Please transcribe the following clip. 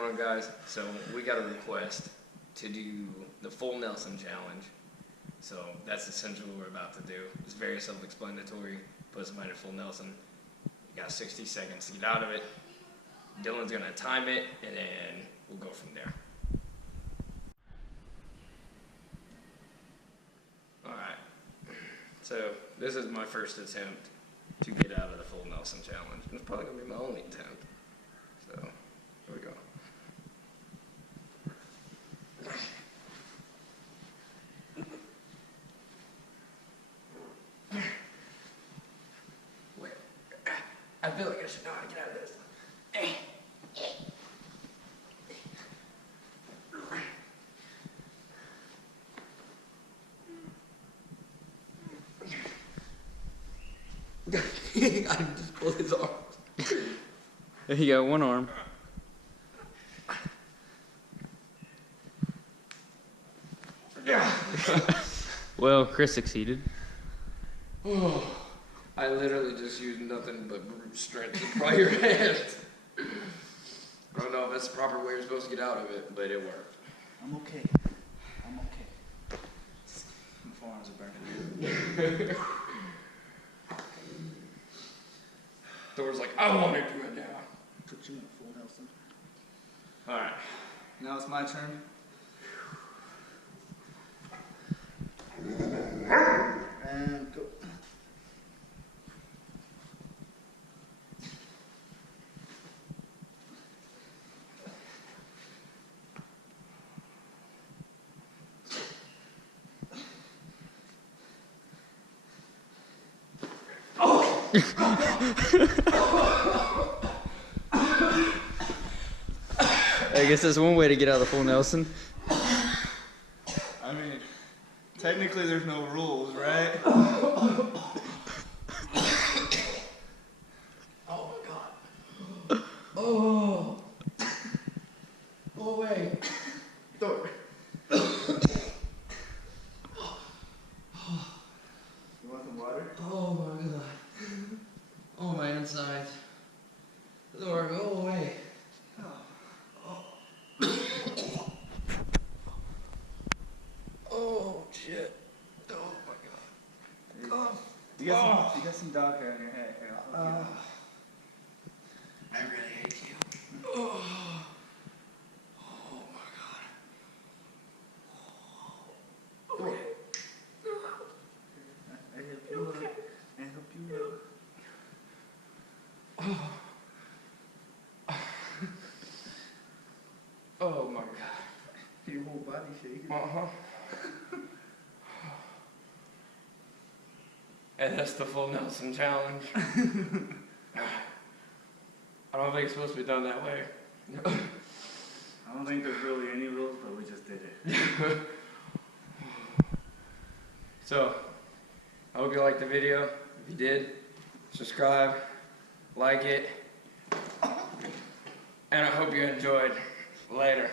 going on, guys? So we got a request to do the full Nelson challenge. So that's essentially what we're about to do. It's very self-explanatory. Put somebody in full Nelson. You got 60 seconds to get out of it. Dylan's gonna time it, and then we'll go from there. All right. So this is my first attempt to get out of the full Nelson challenge, and it's probably gonna be my only attempt. So here we go. Wait, I feel like I should know how to get out of this. I just pulled his arms. You got one arm. Well, Chris succeeded. Oh, I literally just used nothing but brute strength to pry your hand. I don't know if that's the proper way you're supposed to get out of it, but it worked. I'm okay. I'm okay. My forearms are burning. Thor's like, I want to do it now. Put you in full Nelson. Alright. Now it's my turn. And go. I guess that's one way to get out of the full Nelson. I mean, technically there's no rules, right? Oh my god. Oh. Go away. Thor. You want some water? Oh my god. Oh, my insides. Thor, go away. Oh shit. Oh my god. Oh. You got some dog hair on your head. Here, I'll help I really hate you. Oh. Oh my god. Okay. you. I help you up. I help you up. Oh my god. Your whole body shaking. Uh-huh. And that's the full Nelson challenge. I don't think it's supposed to be done that way. I don't think there's really any rules, but we just did it. So, I hope you liked the video. If you did, subscribe, like it, and I hope you enjoyed. Later.